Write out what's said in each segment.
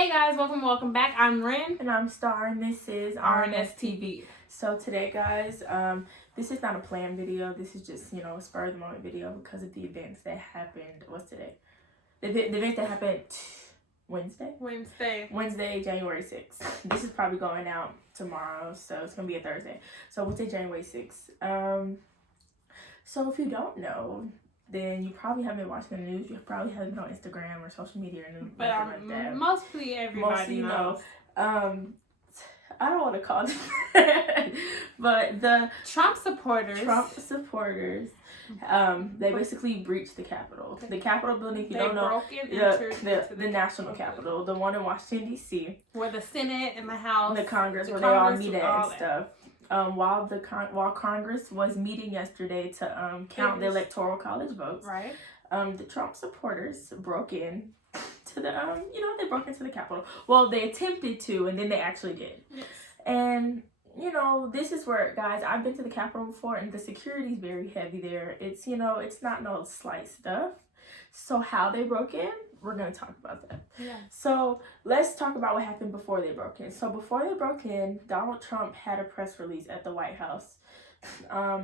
Hey guys, welcome back. I'm Ren. And I'm Star, and this is RNS TV. So today, guys, this is not a planned video. This is just, a spur of the moment video because of the events that happened. What's today? The events that happened Wednesday, January 6th. This is probably going out tomorrow, so it's going to be a Thursday. So Wednesday, January 6th. So if you don't know, then you probably haven't been watching the news. You probably haven't been on Instagram or social media or anything like that. Mostly everybody knows. I don't want to call them, but the Trump supporters, they basically breached the Capitol. The Capitol building, if you don't know, broke and entered the national Capitol, the one in Washington, D.C. Where the Senate and the House, the Congress, where they all meet at and stuff. While Congress was meeting yesterday to count the Electoral College votes, right? The Trump supporters broke in to the they broke into the Capitol. Well, they attempted to, and then they actually did. Yes. And this is where, guys, I've been to the Capitol before, and the security is very heavy there. It's it's not no slight stuff. So how they broke in, we're going to talk about that. Yeah. So let's talk about what happened before they broke in. So before they broke in, Donald Trump had a press release at the White House,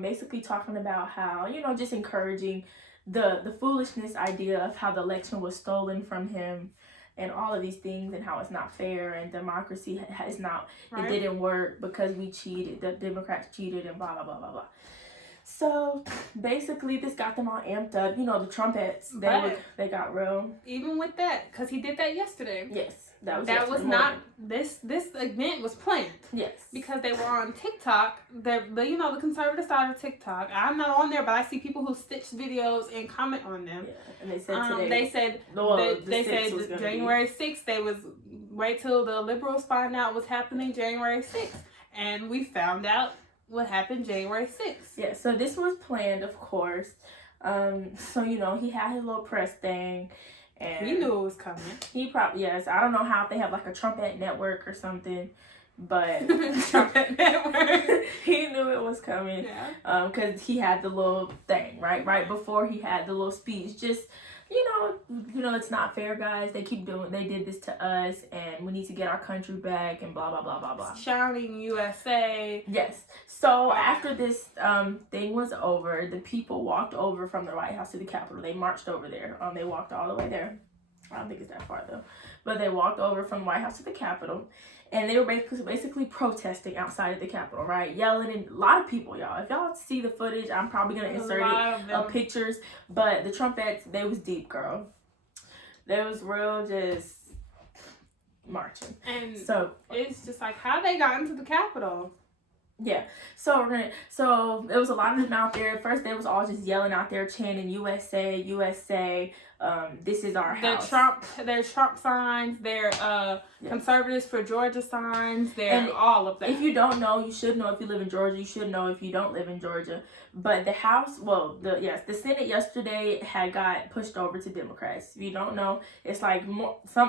basically talking about how, just encouraging the foolishness idea of how the election was stolen from him and all of these things and how it's not fair and democracy is not, It didn't work because we cheated, the Democrats cheated and blah, blah, blah, blah, blah. So basically, this got them all amped up. The Trumpettes, they got real. Even with that, because he did that yesterday. Yes, that was not this event was planned. Yes, because they were on TikTok. The conservative side of TikTok. I'm not on there, but I see people who stitch videos and comment on them. Yeah, and they said today. They said January 6th. They was wait till the liberals find out what's happening January 6th, and we found out what happened January 6th. Yeah, so this was planned, of course. So he had his little press thing, and he knew it was coming. He probably, yes. I don't know how, if they have like a Trumpet network or something, but Trumpet network. He knew it was coming. Yeah. Because he had the little thing right before he had the little speech. Just it's not fair, guys. They did this to us, and we need to get our country back, and blah blah blah blah blah. Shouting USA. Yes. So after this thing was over, the people walked over from the White House to the Capitol. They marched over there. They walked all the way there. I don't think it's that far though, but they walked over from the White House to the Capitol. And they were basically protesting outside of the Capitol, right? Yelling, and a lot of people, y'all. If y'all see the footage, I'm probably going to insert pictures. But the Trumpettes, they was deep, girl. They was real just marching. And so it's just like how they got into the Capitol. Yeah. So it was a lot of them out there. At first, they was all just yelling out there, chanting USA, USA. This is our house. Their Trump signs, their Conservatives for Georgia signs, all of that. If you don't know, you should know. If you live in Georgia, you should know if you don't live in Georgia. But the House, the Senate yesterday had got pushed over to Democrats. If you don't know, it's like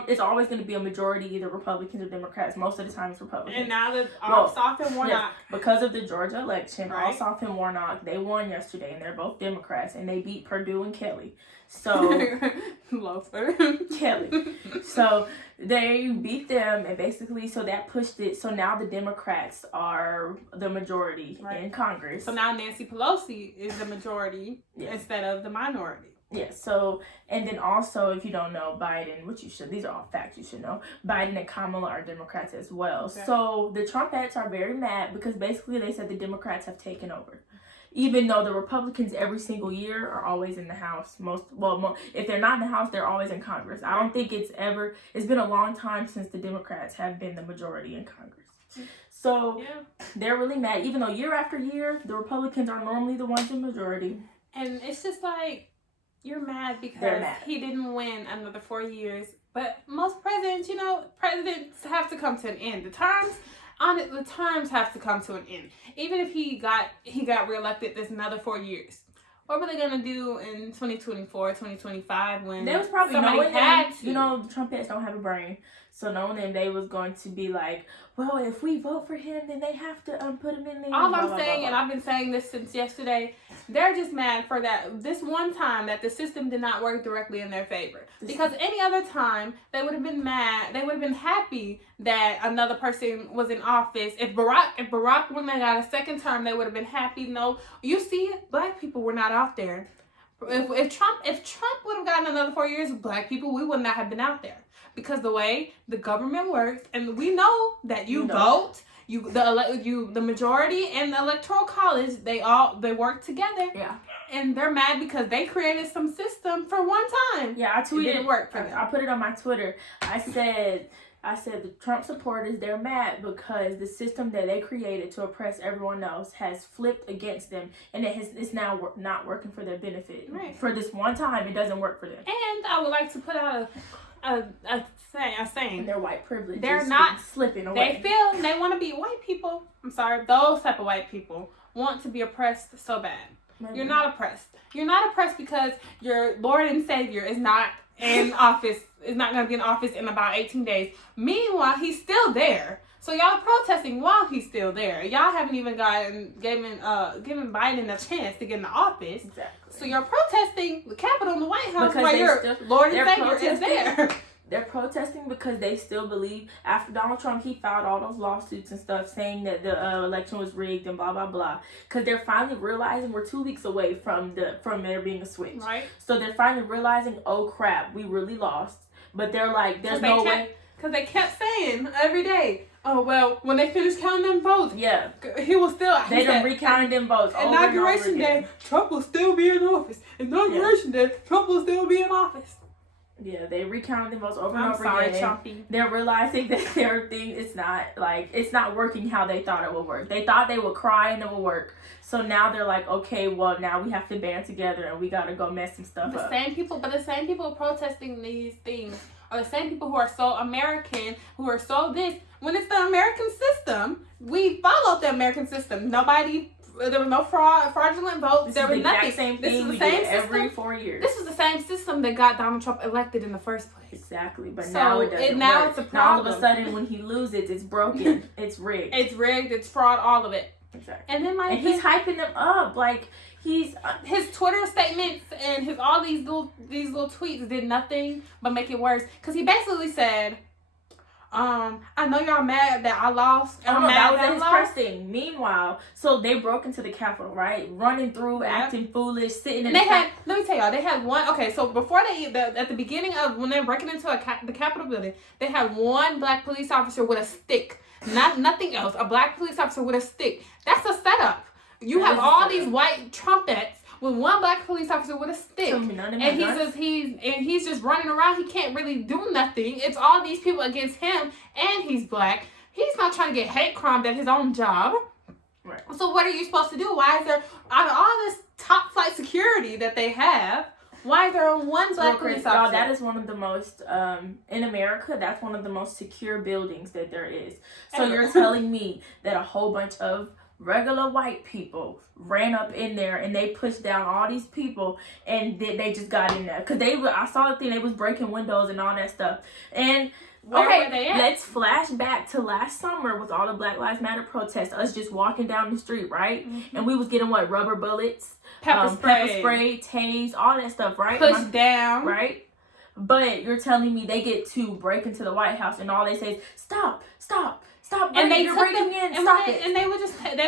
it's always going to be a majority, either Republicans or Democrats. Most of the time, it's Republicans. And now that Ossoff and Warnock, because of the Georgia election, Ossoff and Warnock, they won yesterday, and they're both Democrats, and they beat Perdue and Kelly. So Kelly. So they beat them, and basically, so that pushed it. So now the Democrats are the majority in Congress. So now Nancy Pelosi is the majority instead of the minority. Yes. So, and then also, if you don't know, Biden, these are all facts you should know, Biden and Kamala are Democrats as well. Okay. So the Trumpettes are very mad because basically they said the Democrats have taken over. Even though the Republicans every single year are always in the House. If they're not in the House, they're always in Congress. I don't think it's been a long time since the Democrats have been the majority in Congress. So they're really mad. Even though year after year, the Republicans are normally the ones in majority. And it's just like, you're mad because he didn't win another 4 years. But most presidents, presidents have to come to an end. The terms have to come to an end. Even if he got reelected this another 4 years. What were they gonna do in 2024, 2025 when they was probably somebody knowing had them, to? you know, the Trumpettes don't have a brain. So knowing them, they was going to be like, well, if we vote for him, then they have to put him in there. All blah, I'm blah, saying, blah, and blah. I've been saying this since yesterday, they're just mad for this one time that the system did not work directly in their favor. Because any other time, they would have been mad. They would have been happy that another person was in office. If Barack wouldn't have got a second term, they would have been happy. No, you see, black people were not out there. If Trump would have gotten another 4 years, black people, we would not have been out there. Because the way the government works, and we know that you vote, the majority and the electoral college, they work together. Yeah. And they're mad because they created some system for one time. Yeah, I tweeted. It didn't work for them. I put it on my Twitter. I said the Trump supporters, they're mad because the system that they created to oppress everyone else has flipped against them, and it's now not working for their benefit. Right. For this one time, it doesn't work for them. And I would like to put out a saying. And their white privilege. They're not slipping away. They feel they want to be white people. I'm sorry, those type of white people want to be oppressed so bad. Maybe. You're not oppressed. You're not oppressed because your Lord and Savior is not in office. Is not going to be in office in about 18 days. Meanwhile, he's still there. So y'all protesting while he's still there. Y'all haven't even given Biden a chance to get in the office. Exactly. So you're protesting the Capitol and the White House because while your Lord and Savior is there. They're protesting because they still believe, after Donald Trump, he filed all those lawsuits and stuff saying that the election was rigged and blah, blah, blah. Because they're finally realizing we're 2 weeks away from there being a switch. Right. So they're finally realizing, oh crap, we really lost. But they're like, there's no way. Because they kept saying every day, oh, well, when they finish counting them votes, yeah, he will still. They done recounted them votes. Inauguration day, Trump will still be in office. Inauguration day, Trump will still be in office. Yeah, they recounted them votes over and I'm over sorry, again. Trumpy. They're realizing that their thing is not working how they thought it would work. They thought they would cry and it would work. So now they're like, okay, well now we have to band together and we gotta go mess some stuff up. The same people protesting these things are the same people who are so American, who are so this. When it's the American system, we followed the American system. There was no fraudulent votes. There was nothing. Same this thing is the same system every 4 years. This was the same system that got Donald Trump elected in the first place. Exactly, but so now it doesn't work. It's a problem. Now all of a sudden, when he loses, it's broken. It's rigged. It's rigged. It's fraud. All of it. Exactly. And then he's hyping them up like he's his Twitter statements and all these little tweets did nothing but make it worse. Because he basically said, I know y'all mad that I lost. Oh no, that was his first thing. Meanwhile, so they broke into the Capitol, right? Running through, acting foolish, sitting in. Let me tell y'all, they had one. Okay, so before at the beginning of when they're breaking into the Capitol building, they had one black police officer with a stick, nothing else. A black police officer with a stick. That's a setup. You have all these white trumpets with one black police officer with a stick, and he's just running around. He can't really do nothing. It's all these people against him, and he's black. He's not trying to get hate crimed at his own job. Right. So what are you supposed to do? Why is there, out of all this top flight security that they have, why is there one black police officer? That is one of the most in America. That's one of the most secure buildings that there is. So you're telling me that a whole bunch of regular white people ran up in there and they pushed down all these people and they just got in there because I saw the thing, they was breaking windows and all that stuff. And let's flash back to last summer with all the Black Lives Matter protests, us just walking down the street, right? Mm-hmm. And we was getting rubber bullets, pepper spray, tase, all that stuff, right? Pushed down, right? But you're telling me they get to break into the White House and all they say is stop, and you're breaking in, stop it. And they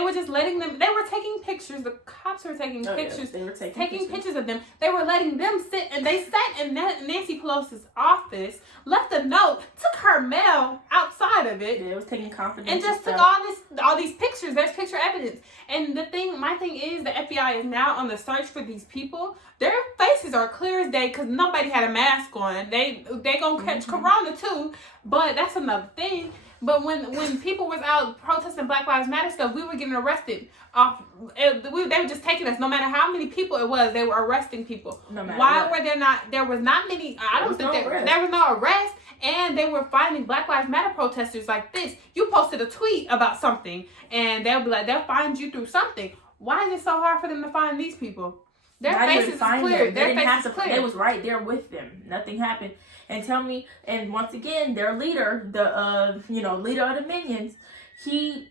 were just letting them. They were taking pictures. The cops were taking pictures. They were taking pictures of them. They were letting them sit, and they sat in Nancy Pelosi's office, left a note, took her mail outside of it. Yeah, it was taking confidential and just stuff. took all these pictures. There's picture evidence. And my thing is, the FBI is now on the search for these people. Their faces are clear as day because nobody had a mask on. They gonna catch corona too, but that's another thing. But when people was out protesting Black Lives Matter stuff, we were getting arrested. They were just taking us. No matter how many people it was, they were arresting people. No matter Why what. were there not? There was not many. I don't think there was no arrest, and they were finding Black Lives Matter protesters like this. You posted a tweet about something, and they'll be like, they'll find you through something. Why is it so hard for them to find these people? Their not faces even is find clear. them. They Their didn't face have is to. clear. They was right there with them. Nothing happened. And tell me, and once again, their leader, the leader of the Minions,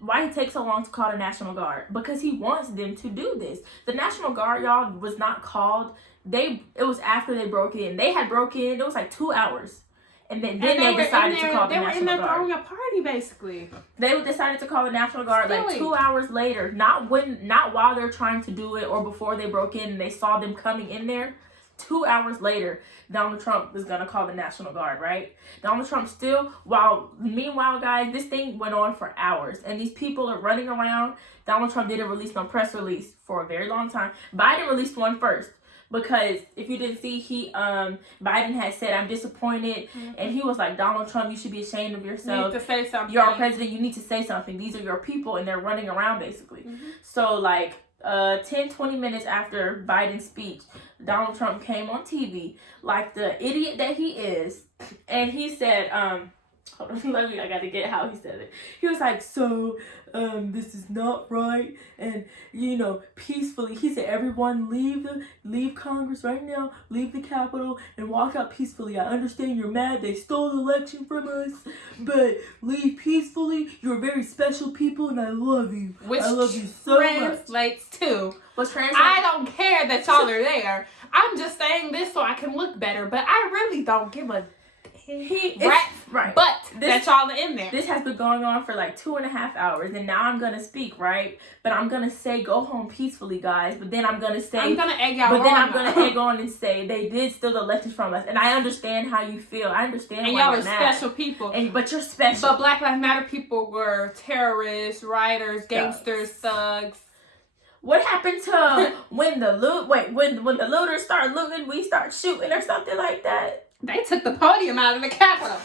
why he takes so long to call the National Guard? Because he wants them to do this. The National Guard, y'all, was not called. It was after they broke in. They had broke in. It was like 2 hours. And then they decided to call the National Guard. They were in there throwing a party, basically. They decided to call the National Guard like 2 hours later. Not while they're trying to do it or before they broke in and they saw them coming in there. 2 hours later, Donald Trump is going to call the National Guard, right? Donald Trump meanwhile, guys, this thing went on for hours. And these people are running around. Donald Trump didn't release no press release for a very long time. Biden released one first. Because if you didn't see, Biden had said, I'm disappointed. Mm-hmm. And he was like, Donald Trump, you should be ashamed of yourself. You need to say something. You're our president. You need to say something. These are your people. And they're running around, basically. Mm-hmm. So, like, 10, 20 minutes after Biden's speech, Donald Trump came on TV like the idiot that he is. And he said, hold on, I got to get how he said it. He was like, this is not right. And, peacefully. He said, everyone leave Congress right now. Leave the Capitol and walk out peacefully. I understand you're mad. They stole the election from us. But leave peacefully. You're very special people and I love you. I love you so much. Translates to, I I don't care that y'all are there. I'm just saying this so I can look better. But I really don't give a right. But that's y'all in there. This has been going on for like 2.5 hours, and now I'm gonna speak, right? But I'm gonna say go home peacefully, guys. But then I'm gonna say I'm gonna egg y'all on. But then I'm gonna egg on and say they did steal the elections from us, and I understand how you feel. I understand and why y'all you're are mad. special people. But you're special. But Black Lives Matter people were terrorists, rioters, gangsters, thugs. What happened to when the looters start looting, we start shooting or something like that? They took the podium out of the Capitol.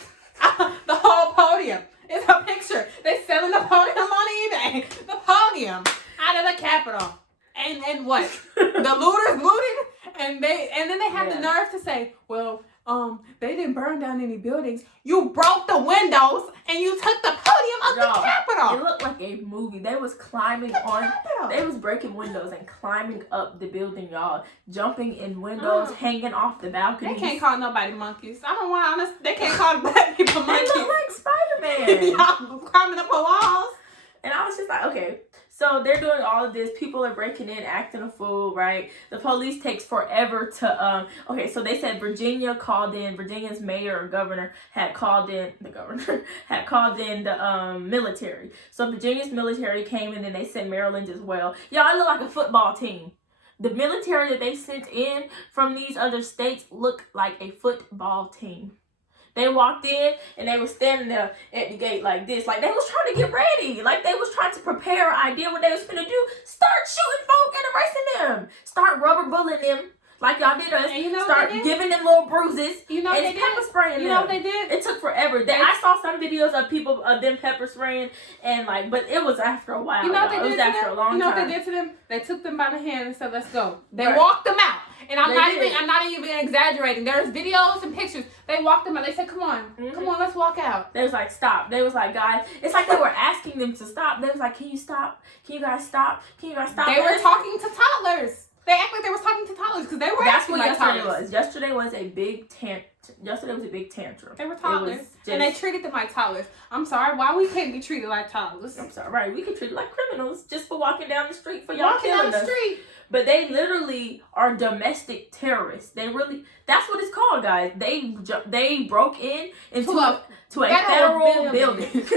The whole podium. It's a picture. They selling the podium on eBay. The podium out of the Capitol. And what? The looters looted, and then they have the nerve to say, well, they didn't burn down any buildings. You broke the windows and you took the podium of the Capitol. It looked like a movie. They was climbing they was breaking windows and climbing up the building, y'all. Jumping in windows, hanging off the balcony. They can't call nobody monkeys. I don't want honest. They can't call black people monkeys. They look like Spider-Man. Y'all climbing up the walls. And I was just like, okay. So they're doing all of this. People are breaking in, acting a fool, right? The police takes forever to, so they said Virginia's mayor or governor had called in the military. So Virginia's military came in and they sent Maryland as well. Y'all, it look like a football team. The military that they sent in from these other states look like a football team. They walked in and they were standing there at the gate like this. Like they was trying to get ready. Like they was trying to prepare an idea what they was finna do. Start shooting folk and arresting them. Start rubber bulleting them like y'all did us. And start giving them little bruises. And pepper spraying them. You know what they did? It took forever. I saw some videos of people of them pepper spraying and but it was after a while. You know what they did? It was after a long time. You know what they did to them? They took them by the hand and said, "Let's go." They walked them out. And I'm not even exaggerating. There's videos and pictures. They walked them out. They said, come on, let's walk out. They was like, stop. They was like, guys, it's like they were asking them to stop. They was like, can you stop? Can you guys stop? Can you guys stop? They were talking to toddlers. They act like they were talking to toddlers because they were acting like toddlers. Yesterday was a big tantrum. They were toddlers. And they treated them like toddlers. I'm sorry, why we can't be treated like toddlers? I'm sorry, right. We could treat them like criminals just for walking down the street for y'all killing us. But they literally are domestic terrorists. That's what it's called, guys. They broke into a federal building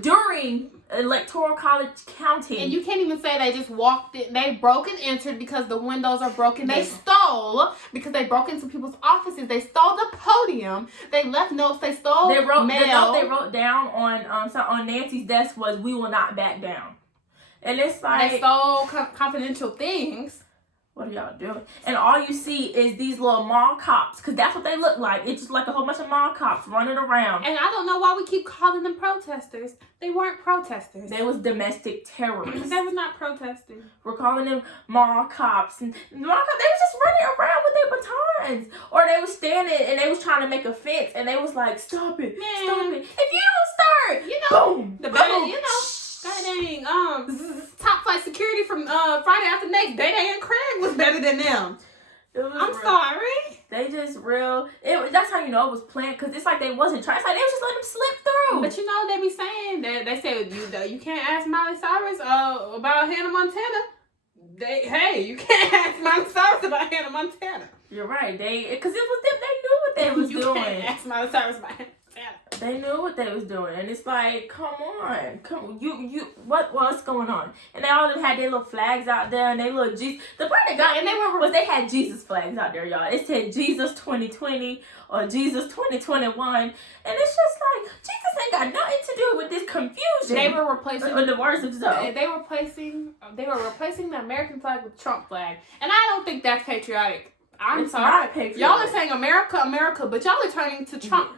during electoral college counting. And you can't even say they just walked in. They broke and entered because the windows are broken. They stole because they broke into people's offices. They stole the podium. They left notes. They stole mail. The note they wrote down on Nancy's desk was, "We will not back down." And it's like... They stole confidential things. What are y'all doing? And all you see is these little mall cops. Because that's what they look like. It's just like a whole bunch of mall cops running around. And I don't know why we keep calling them protesters. They weren't protesters. They was domestic terrorists. They were not protesting. We're calling them mall cops. And they was just running around with their batons. Or they was standing and they was trying to make a fence. And they was like, stop it. Man. Stop it. If you don't start, boom. The better, God dang, top flight security from Friday After Next, Day and Craig was better than than them. I'm real. sorry. They just real. That's how you know it was planned, because it's like they wasn't trying. It's like they was just letting them slip through. But you know they be saying that they say you can't ask Miley Cyrus about Hannah Montana. You can't ask Miley Cyrus about Hannah Montana. You're right. Because it was them. They knew what they was doing. You can't ask Miley Cyrus about Hannah Montana. They knew what they was doing, and it's like, come on, what's going on? And they all had their little flags out there, and they little Jesus. The part that got me they had Jesus flags out there, y'all. It said Jesus 2020 or Jesus 2021, and it's just like Jesus ain't got nothing to do with this confusion. They were replacing the words of Zoe. They were replacing the American flag with Trump flag, and I don't think that's patriotic. I'm sorry. Not patriotic. Y'all are saying America, America, but y'all are turning to Trump.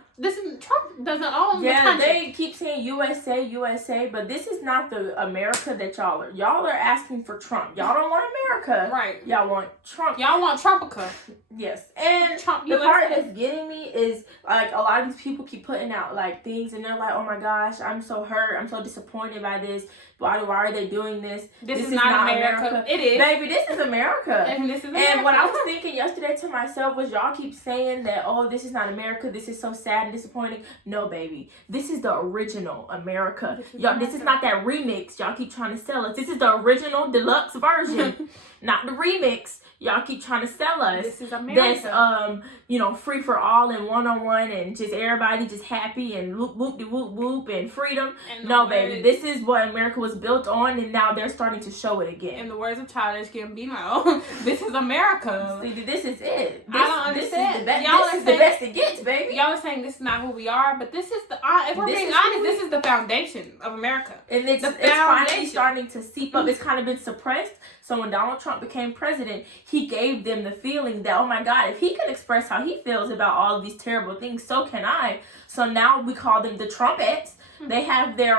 Trump doesn't own the country. They keep saying USA, USA, but this is not the America that y'all are. Y'all are asking for Trump. Y'all don't want America. Right. Y'all want Trump. Y'all want Trumpica. Yes. And Trump the part that's getting me is, like, a lot of these people keep putting out, like, things, and they're like, oh my gosh, I'm so hurt. I'm so disappointed by this. Why are they doing this? This is not America. It is. Baby, this is America. And this is America. And what I was thinking yesterday to myself was, y'all keep saying that, oh, this is not America. This is so sad and disappointing. No, baby. This is the original America. This is not that remix y'all keep trying to sell us. This is the original deluxe version. Not the remix y'all keep trying to sell us. This is America. That's free for all and one-on-one and just everybody just happy and whoop and freedom. And no, baby, this is what America was built on, and now they're starting to show it again. In the words of Childish Gambino, this is America. See, this is it. I don't understand. This is the best it gets, baby. Y'all are saying this is not who we are, but this is if we're being honest, this is the foundation of America. And it's finally starting to seep up. It's kind of been suppressed. So when Donald Trump became president, he gave them the feeling that, oh my God, if he can express how he feels about all of these terrible things, so can I. So now we call them the Trumpettes. They have their,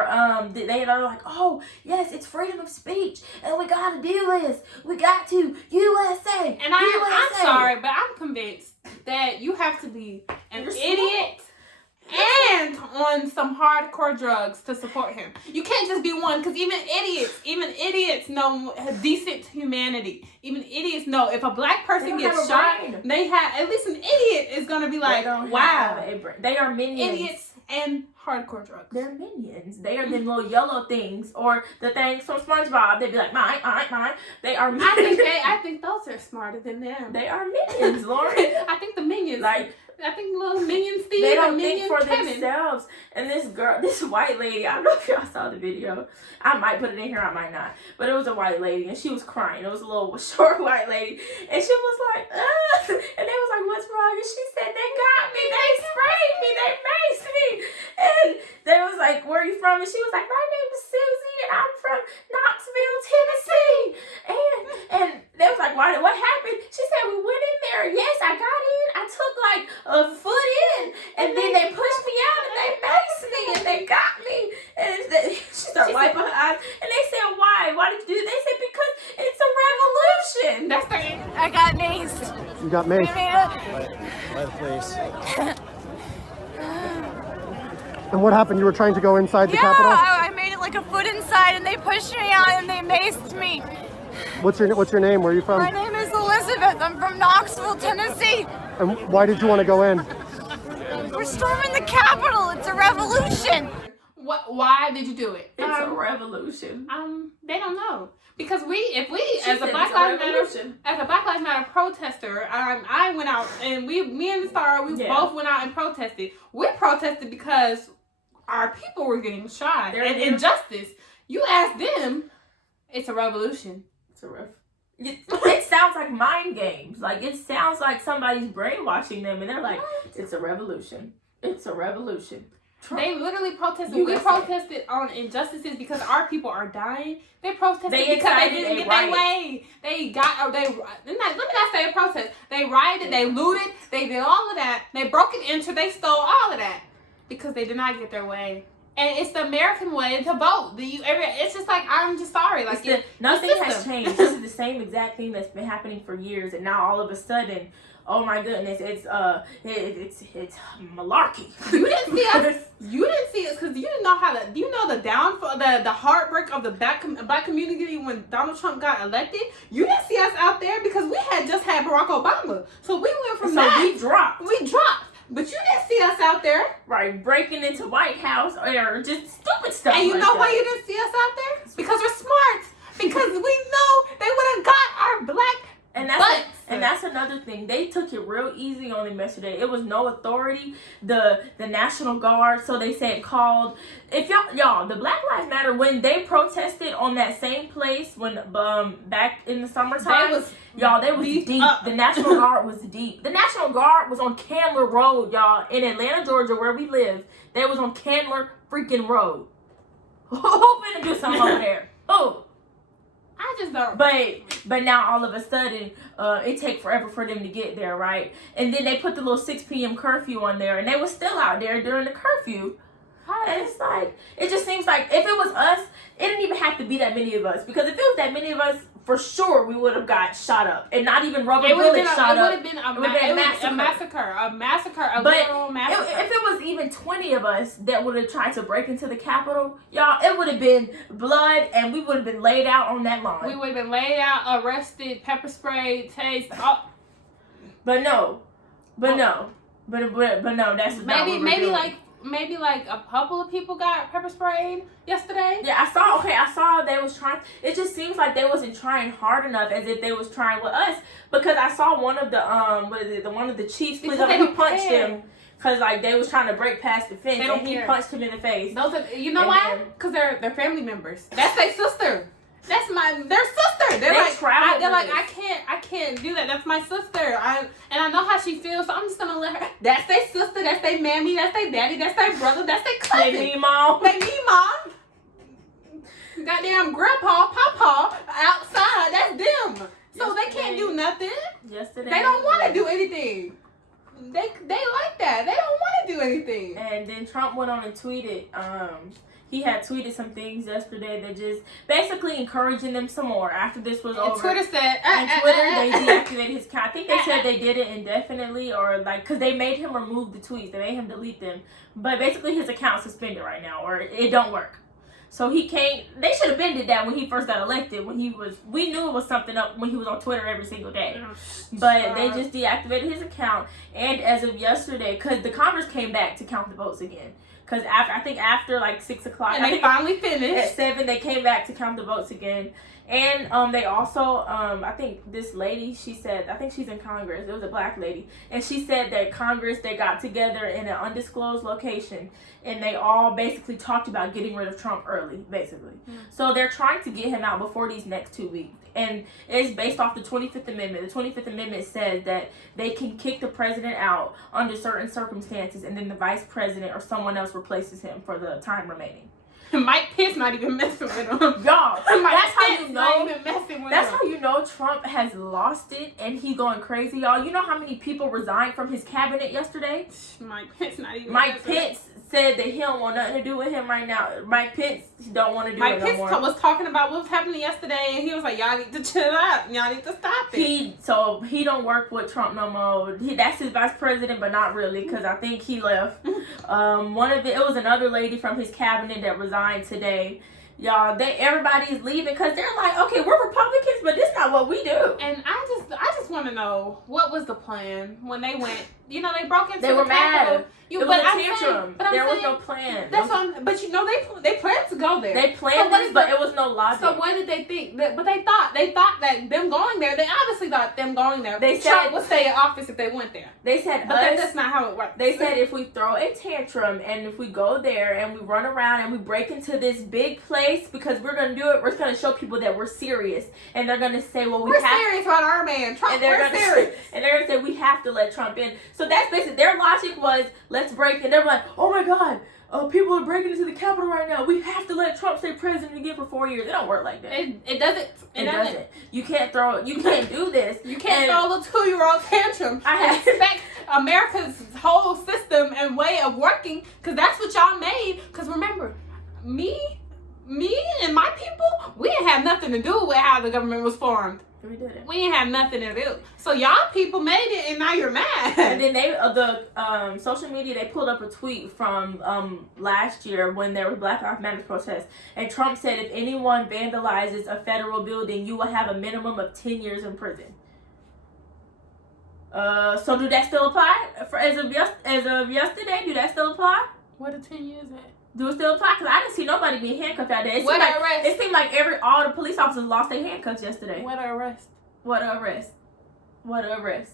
they are like, oh, yes, it's freedom of speech, and we got to do this. We got to, USA. And I'm sorry, but I'm convinced that you have to be an idiot and on some hardcore drugs to support him. You can't just be one, because even idiots know decent humanity. Even idiots know if a black person gets shot, they have, at least an idiot is going to be like, wow. They are minions. Idiots and hardcore drugs. They're minions. They are them little yellow things, or the things from SpongeBob. They'd be like, mine. They are minions. I think those are smarter than them. They are minions, Lauren. I think the minions, I think little minion Steve. They don't and think for Kevin. themselves. And this white lady, I don't know if y'all saw the video. I might put it in here, I might not. But it was a white lady, and she was crying. It was a little short white lady, and she was like, ugh. And they was like, what's wrong? And she said, they got me. They sprayed me. They maced me. And they was like, where are you from? And she was like, my name is Susie, and I'm from Knoxville, Tennessee. And they was like, what happened? She said, we went in there. Yes, I got in. I took like a foot in, and then they pushed me out, and they maced me, and they got me. And she started wiping her eyes, and they said, why? Why did you do that? They said, because it's a revolution. That's the I got maced. You got maced? By the police. And what happened? You were trying to go inside the Capitol? I made it like a foot inside, and they pushed me out, and they maced me. What's your name? Where are you from? My name is Elizabeth. I'm from Knoxville, Tennessee. And why did you want to go in? We're storming the Capitol. It's a revolution. Why did you do it? It's a revolution. They don't know. Because if we as a Black Lives Matter protester, I went out and me and Star, we both went out and protested. We protested because our people were getting shot and injustice. You ask them, it's a revolution. It's a It sounds like mind games. Like, it sounds like somebody's brainwashing them, and they're like, it's a revolution. It's a revolution. Trump. They literally protested. We protested on injustices because our people are dying. They protested because they didn't get their way. Let me not say a protest. They rioted, they looted, they did all of that. They broke and entered, they stole all of that because they did not get their way. And it's the American way to vote. It's just like, I'm just sorry. Like, nothing has changed. This is the same exact thing that's been happening for years, and now all of a sudden, oh my goodness, it's malarkey. You didn't see us. You didn't see us because you didn't know the the heartbreak of the black community when Donald Trump got elected. You didn't see us out there because we had just had Barack Obama, so we went from that. we dropped. But you didn't see us out there. Right, breaking into White House or just stupid stuff. And you like know that. why you didn't see us out there? Because we're smart. Because we know they would have got our black And that's another thing. They took it real easy on them yesterday. It was no authority. The National Guard, so they said called. If y'all, the Black Lives Matter, when they protested on that same place when back in the summertime, they was deep. The National Guard was deep. The National Guard was on Candler Road, y'all, in Atlanta, Georgia, where we live. They was on Candler freaking Road. Who finna do something over there? Who? I just don't. But now all of a sudden, it take forever for them to get there, right? And then they put the little 6 p.m. curfew on there, and they were still out there during the curfew. And it's like, it just seems like if it was us, it didn't even have to be that many of us. Because if it was that many of us, for sure we would have got shot up. And not even rubber bullets shot up. It would have been a massacre. A But literal massacre. if it was even 20 of us that would have tried to break into the Capitol, y'all, it would have been blood and we would have been laid out on that lawn. We would have been laid out, arrested, pepper sprayed, tased. But no, that's not Maybe like a couple of people got pepper sprayed yesterday. Yeah, I saw they was trying. It just seems like they wasn't trying hard enough, as if they was trying with us. Because I saw one of the one of the chiefs he punched him because like they was trying to break past the fence and he punched him in the face. Those are, you know why? Because they're family members. That's their sister. That's their sister. They're like I can't do that. That's my sister. And I know how she feels, so I'm just gonna let her. That's their sister. That's their mammy. That's their daddy. That's their brother. That's their cousin. They mom. Goddamn grandpa, papa outside. That's them. So they can't do nothing. Yesterday they don't want to do anything. They like that. They don't want to do anything. And then Trump went on and tweeted. He had tweeted some things yesterday that just basically encouraging them some more after this was over. Twitter said, they deactivated his account. I think they said they did it indefinitely or like, because they made him remove the tweets. They made him delete them. But basically his account's suspended right now or it don't work. So he can't, they should have been did that when he first got elected, we knew it was something up when he was on Twitter every single day. But they just deactivated his account. And as of yesterday, because the Congress came back to count the votes again. Because after like 6 o'clock. And they finally finished. At 7, they came back to count the votes again. And they also, I think this lady, she said, I think she's in Congress. It was a black lady. And she said that Congress, they got together in an undisclosed location. And they all basically talked about getting rid of Trump early, basically. So they're trying to get him out before these next 2 weeks. And it's based off the 25th Amendment. The 25th Amendment says that they can kick the president out under certain circumstances, and then the vice president or someone else replaces him for the time remaining. Mike Pence not even messing with him. Y'all, that's how you know. That's how you know Trump has lost it and he's going crazy, y'all. You know how many people resigned from his cabinet yesterday? Mike Pence not even. Mike Pence said that he don't want nothing to do with him right now. Mike Pence don't want to do it no more. Mike Pence was talking about what was happening yesterday, and he was like, "Y'all need to chill out. Y'all need to stop it." He don't work with Trump no more. That's his vice president, but not really, because I think he left. It was another lady from his cabinet that resigned today. Y'all, everybody is leaving because they're like, okay, we're Republicans, but this is not what we do. And I just want to know, what was the plan when they went? You know, they broke into they the were Capitol. mad. It was a tantrum. There was no plan. But you know, they planned to go there. They planned this, but it was no logic. So what did they think? But they thought that them going there. They obviously thought them going there. They said Trump would stay in office if they went there. They said, but that's not how it works. They said if we throw a tantrum and if we go there and we run around and we break into this big place because we're gonna do it, we're gonna show people that we're serious, and they're gonna say, well, we're serious about our man Trump. And they're serious, and they're gonna say we have to let Trump in. So that's basically their logic was, let's break, and they're like, oh my God, people are breaking into the Capitol right now. We have to let Trump stay president again for 4 years. It don't work like that. It doesn't. It doesn't. You can't do this. You can't throw a little 2-year-old tantrum. I expect America's whole system and way of working, because that's what y'all made. Because remember, me and my people, we didn't have nothing to do with how the government was formed. We didn't. We didn't have nothing to do. So y'all people made it, and now you're mad. And then the social media, they pulled up a tweet from last year when there was Black Lives Matter protests, and Trump said if anyone vandalizes a federal building, you will have a minimum of 10 years in prison. So do that still apply? As of yesterday, do that still apply? What a 10 years at? Do it still apply? Because I didn't see nobody being handcuffed out there. It What seemed a arrest? It seemed like all the police officers lost their handcuffs yesterday. What a arrest? What a arrest. What a arrest.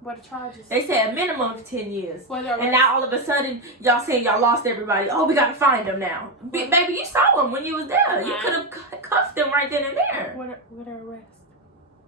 What a charges? They said a minimum of 10 years. What a arrest? And now all of a sudden, y'all saying y'all lost everybody. Oh, we got to find them now. Baby, you saw them when you was there. You could have cuffed them right then and there. What a arrest?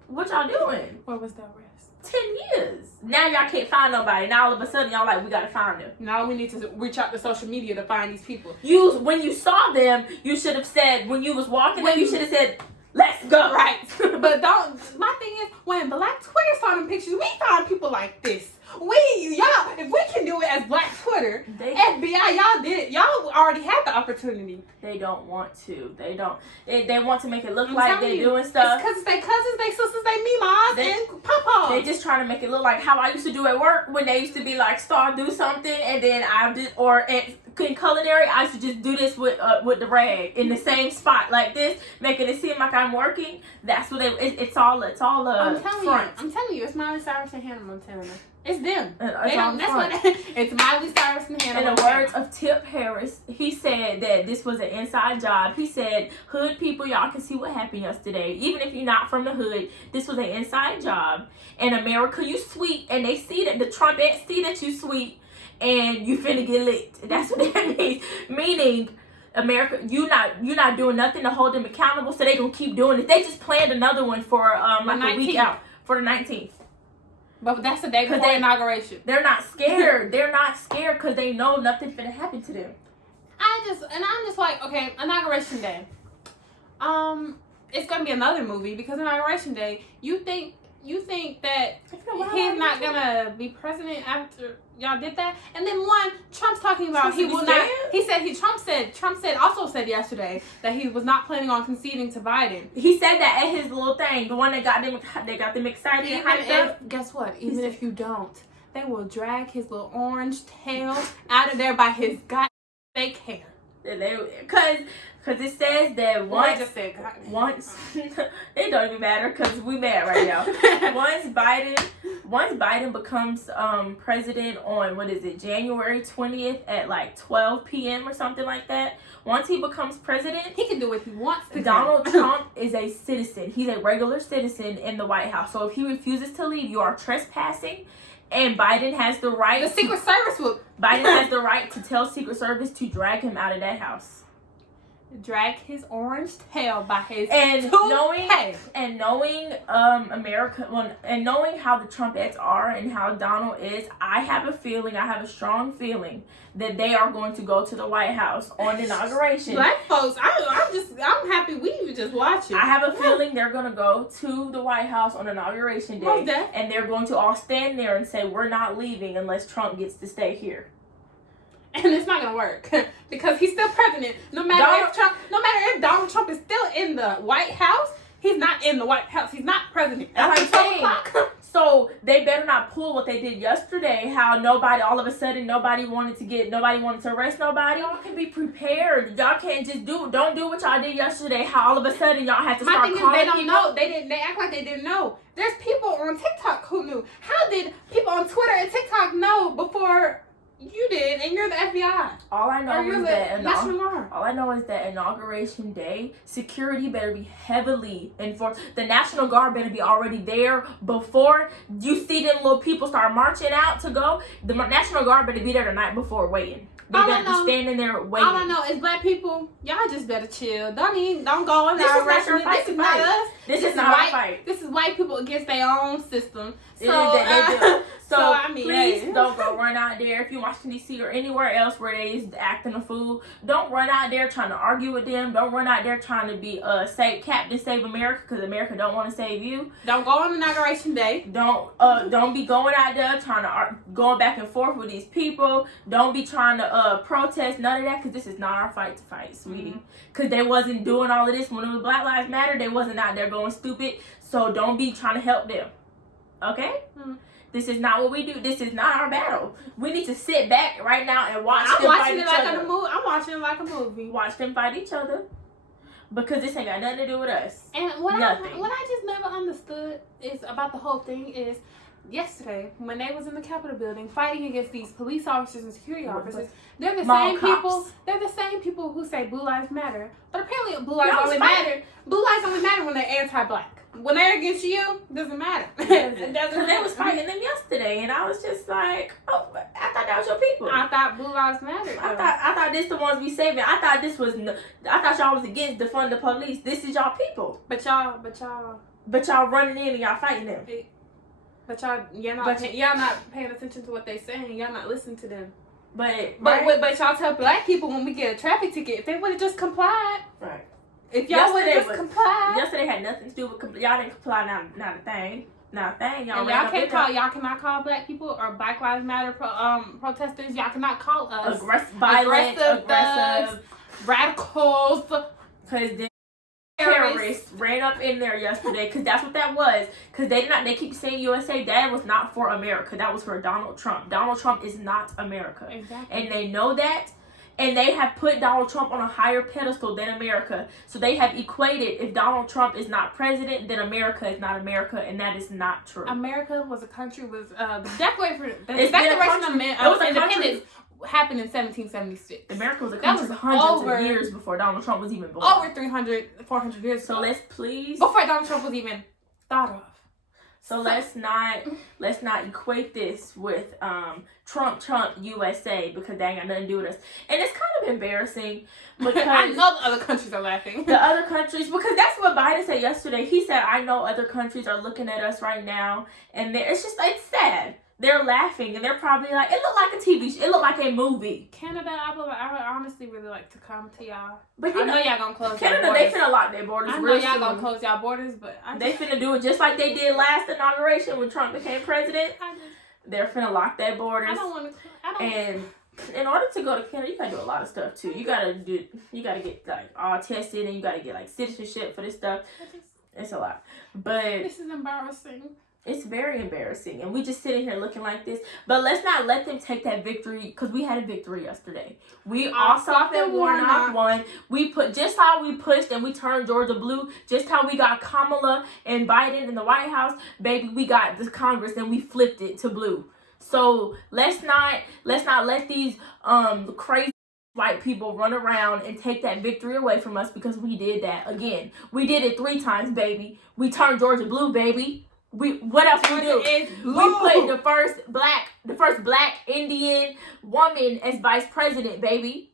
What y'all doing? What was the arrest? 10 years. Now y'all can't find nobody. Now all of a sudden, y'all like, we got to find them. Now we need to reach out to social media to find these people. When you saw them, you should have said, when you was walking them, you should have said, let's go. Right. But my thing is, when Black Twitter saw them pictures, we found people like this. Y'all, if we can do it as Black Twitter, FBI, y'all did it. Y'all already had the opportunity. They don't want to. They don't. They want to make it look I'm like telling they're you, doing stuff. It's because they cousins, they sisters, they memas, and papas. They just trying to make it look like how I used to do at work when they used to be like, Star, do something, and then I did, or in culinary, I used to just do this with the rag in the same spot like this, making it seem like I'm working. That's what it's all I'm telling you, it's Miley Cyrus and Hannah Montana. It's them. It's Miley Cyrus and Hannah In Montana. the words of Tip Harris, he said that this was an inside job. He said, hood people, y'all can see what happened yesterday. Even if you're not from the hood, this was an inside job. In America, you sweet, and they see that the Trumpettes see that you sweet, and you finna get licked. That's what that means. Meaning, America, you not doing nothing to hold them accountable, so they gonna keep doing it. They just planned another one for like a week out for the 19th. But that's the day before inauguration. They're not scared. They're not scared because they know nothing's gonna happen to them. I'm just like, okay, inauguration day. It's gonna be another movie because inauguration day. You think that he's not gonna be president after y'all did that? And then Trump's talking about he will not. Trump also said yesterday that he was not planning on conceding to Biden. He said that at his little thing, the one that got them excited and hyped up. Guess what? Even if you don't, they will drag his little orange tail out of there by his fake hair. Because it says that once it don't even matter because we mad right now. once Biden becomes president on January 20th at like 12 p.m. or something like that. Once he becomes president, he can do what he wants to. Donald Trump is a citizen. He's a regular citizen in the White House. So if he refuses to leave, you are trespassing. And Biden has the right. The Secret Service will. Biden has the right to tell Secret Service to drag him out of that house. Drag his orange tail by his knowing America and knowing how the Trumpettes are and how Donald is, I have a strong feeling that they are going to go to the White House on inauguration. Black folks, I'm happy we even just watch it. I have a feeling they're going to go to the White House on inauguration day, and they're going to all stand there and say, we're not leaving unless Trump gets to stay here. And it's not gonna work because he's still president. No matter if Donald Trump is still in the White House, he's not in the White House. He's not president. That's what I'm saying. So they better not pull what they did yesterday. How all of a sudden nobody wanted to arrest nobody. Y'all can be prepared. Y'all can't just don't do what y'all did yesterday. How all of a sudden y'all had to start calling people. My thing is they don't know. They act like they didn't know. There's people on TikTok who knew. How did people on Twitter and TikTok know before? You did, and you're the FBI. All I know is that Inauguration day, security better be heavily enforced. The National Guard better be already there before you see them little people start marching out to go. The National Guard better be there the night before waiting. They better be standing there waiting. All I know is black people, y'all just better chill. Don't go in there. This is not us. This is not our fight. This is white people against their own system. So So I mean, please hey. don't go run out there. If you're Washington D.C. or anywhere else where they is acting a fool, don't run out there trying to argue with them. Don't run out there trying to be Captain Save America, because America don't want to save you. Don't go on Inauguration Day. Don't be going out there trying to going back and forth with these people. Don't be trying to protest none of that, because this is not our fight to fight, sweetie. Because they wasn't doing all of this when it was Black Lives Matter. They wasn't out there going stupid. So don't be trying to help them. Okay? This is not what we do. This is not our battle. We need to sit back right now and watch them fight each other. I'm watching it like a movie. Watch them fight each other, because this ain't got nothing to do with us. And what Nothing. I just never understood is about the whole thing is yesterday when they was in the Capitol building fighting against these police officers and security officers, they're the Mall same cops. people. They're the same people who say Blue Lives Matter, but apparently Blue Lives Y'all was only fighting. matter. Blue Lives only matter when they're anti-black. When they're against you, doesn't matter. Because they was fighting them yesterday, and I was just like, oh, I thought that was your people. I thought Blue Lives Matter. I thought this the ones we saving. I thought this was. I thought y'all was against defund the police. This is y'all people. But y'all running in and y'all fighting them. y'all not paying attention to what they saying. Y'all not listening to them. But y'all tell black people when we get a traffic ticket, if they would have just complied. Right. If y'all would have just was- complied. Yesterday had nothing to do with y'all didn't comply. Not a thing. Not a thing. And y'all cannot call black people or Black Lives Matter protesters. Y'all cannot call us violent, aggressive, thugs, radicals. because the terrorists ran up in there yesterday, because that's what that was. Because they keep saying USA. That was not for America. That was for Donald Trump. Donald Trump is not America. Exactly. And they know that. And they have put Donald Trump on a higher pedestal than America. So they have equated, if Donald Trump is not president, then America is not America, and that is not true. America was a country with the Declaration It's been a of country. It was a Independence happened in 1776. America was a That country was hundreds over- of years before Donald Trump was even born. Over 400 years So ago. let's please. Before Donald Trump was even thought of. So let's not equate this with Trump USA, because they ain't got nothing to do with us. And it's kind of embarrassing because I know the other countries are laughing. the other countries, because that's what Biden said yesterday. He said, I know other countries are looking at us right now, and it's just, it's sad. They're laughing, and they're probably like, it looked like a TV show. It looked like a movie. Canada, I would honestly really like to come to y'all. But I know y'all gonna close Canada, y'all they borders. finna lock their borders I know real y'all soon. gonna close y'all borders, but They finna do it just like they did last inauguration when Trump became president. They're finna lock their borders. I don't want to. And in order to go to Canada, you gotta do a lot of stuff too. You gotta get like all tested, and you gotta get like citizenship for this stuff. It's a lot, but This is embarrassing. it's very embarrassing, and we just sitting here looking like this. But let's not let them take that victory, because we had a victory yesterday. We Ossoff and Warnock won. We put just how we pushed and we turned Georgia blue. Just how we got Kamala and Biden in the White House, baby. We got the Congress and we flipped it to blue. So let's not let these crazy white people run around and take that victory away from us, because we did that again. We did it 3 times, baby. We turned Georgia blue, baby. What else we do? We put the first black Indian woman as vice president, baby.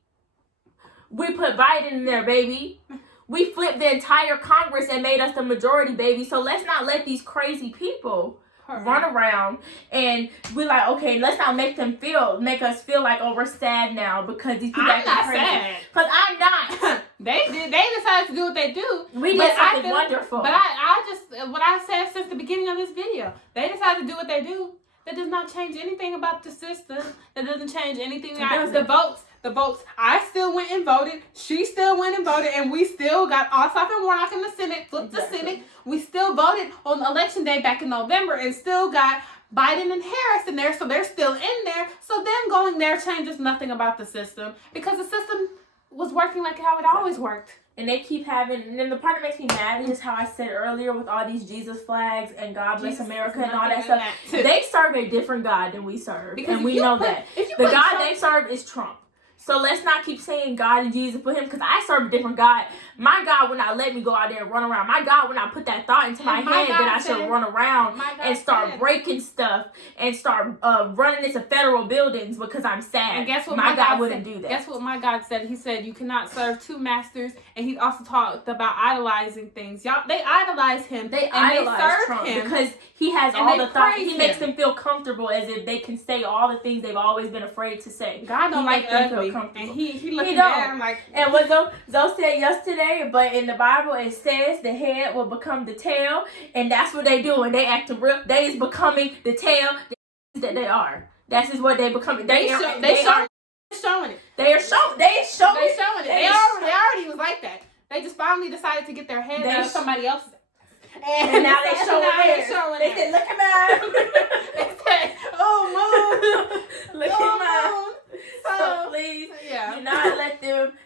We put Biden in there, baby. We flipped the entire Congress and made us the majority, baby. So let's not let these crazy people run around and we're like, okay, let's not make us feel like, oh, we're sad now because these people I'm not crazy. sad. Because I'm not. They decided to do what they do. We did something wonderful. But I just, what I said since the beginning of this video, they decided to do what they do. That does not change anything about the system. That doesn't change anything. The votes. I still went and voted. She still went and voted. And we still got Ossoff and Warnock in the Senate. Flipped the Senate. We still voted on election day back in November and still got Biden and Harris in there. So they're still in there. So them going there changes nothing about the system. Because the system was working like how it always worked. And they keep having, and then the part that makes me mad is how I said earlier with all these Jesus flags and God bless America and all that stuff. They serve a different God than we serve. Because and we know that. The God they serve is Trump. So let's not keep saying God and Jesus for him, because I serve a different God. My God will not let me go out there and run around. My God will not put that thought into my And my head God that I should said- run around My God and start said- breaking stuff and start running into federal buildings because I'm sad. And guess what? My God wouldn't said? do that. Guess what my God said? He said you cannot serve two masters, and he also talked about idolizing things. Y'all, they idolize him. They and idolize they serve Trump him because he has and all they the thoughts. praise He makes him. them feel comfortable as if they can say all the things they've always been afraid to say. God don't He like makes them feel ugly, comfortable. and he looking don't. down like. And what Zoe said yesterday, but in the Bible it says the head will become the tail, and that's what they do. And they acting real. They is becoming the tail that they are. That's just what they becoming. They are showing it. They are showing. They showing They showing it. They They already was like that. They just finally decided to get their head out of somebody else's. And now they showing theirs. They said, "Look at mine." They said, "Oh, mom, Look at mine. oh, mom." So please, Yeah.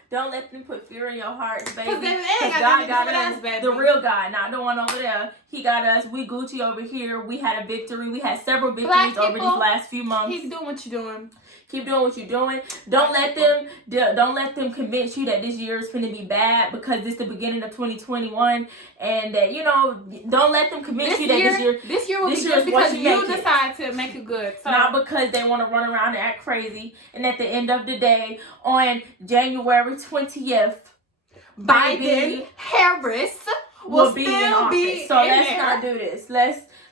don't let them put fear in your hearts, baby. 'Cause they ain't got God nothing to do got with us, us, baby. the real God, not the one over there. He got us. We Gucci over here. We had a victory. We had several victories Black over people, these last few months. Keep doing what you're doing. Keep doing what you're doing. Don't let them convince you that this year is gonna be bad because it's the beginning of 2021, and that don't let them convince you that This year will this be year good is what because you you make it. decide to make it good. So not because they want to run around and act crazy. And at the end of the day, on January 20th, Biden baby, Harris will be in still office. be So in let's there. not do this.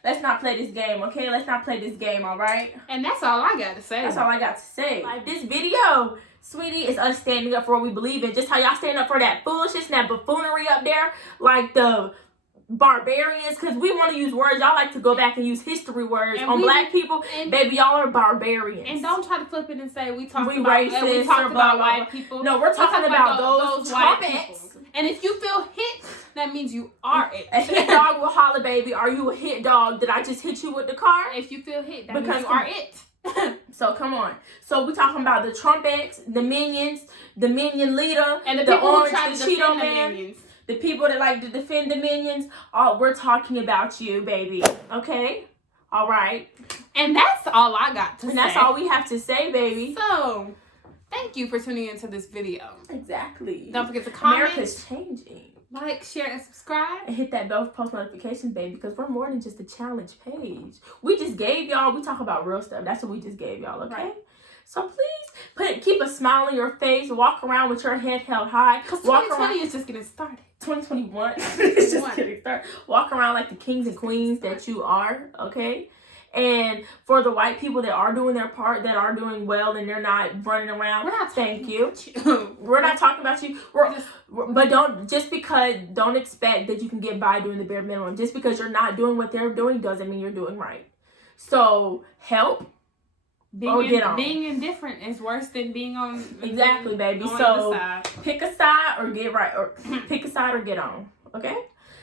Let's not play this game, okay? Let's not play this game, all right? And that's all I got to say. That's all I got to say. Like, this video, sweetie, is us standing up for what we believe in. Just how y'all stand up for that foolishness and that buffoonery up there, like the barbarians, because we want to use words. Y'all like to go back and use history words And on we- black people. and- Baby, y'all are barbarians. And don't try to flip it and say we talked We about racist we or talked blah, about blah, white blah. people. No, we're talking about those white trumpets. people. And if you feel hit, that means you are it. A hit dog will holler, baby. Are you a hit dog? Did I just hit you with the car? If you feel hit, that Because means you are it. So come on. So we're talking about the trumpets, the minions, the minion leader, And the the people who orange, try the to Cheeto defend the man, minions. the people that like to defend the minions. We're talking about you, baby. Okay? All right. And that's all I got to say. And that's all we have to say, baby. So, thank you for tuning into this video. Exactly. Don't forget to comment, America's changing. like, share, and subscribe. And hit that bell for post notifications, baby, because we're more than just a challenge page. We just gave y'all, we talk about real stuff. That's what we just gave y'all, okay? Right. So please keep a smile on your face. Walk around with your head held high. Because Walk 2020 around. is just getting started. 2021. It's just 21. getting started. Walk around like the kings and queens that you are, okay? And for the white people that are doing their part, that are doing well, and they're not running around, We're not thank you. you. We're not talking about you. But don't expect that you can get by doing the bare minimum. Just because you're not doing what they're doing doesn't mean you're doing right. So help. Being indifferent is worse than being on. Exactly, baby. going So the side. pick a side or get right, or pick a side or get on. Okay.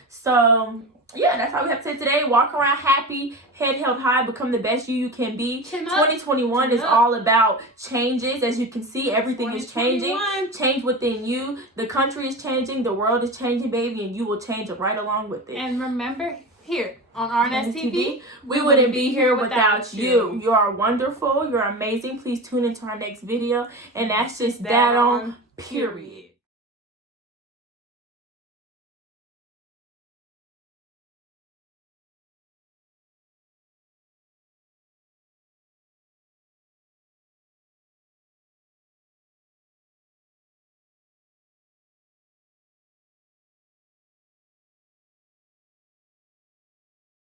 So yeah, that's all we have to say today. Walk around happy, head held high, become the best you can be. Chin up. 2021 is Chin up. all about changes. As you can see, everything is changing. 2021. Change within you. The country is changing. The world is changing, baby, and you will change it right along with it. And remember, here on RNS TV, we wouldn't be here without you. You are wonderful. You're amazing. Please tune into our next video. And that's just that on period.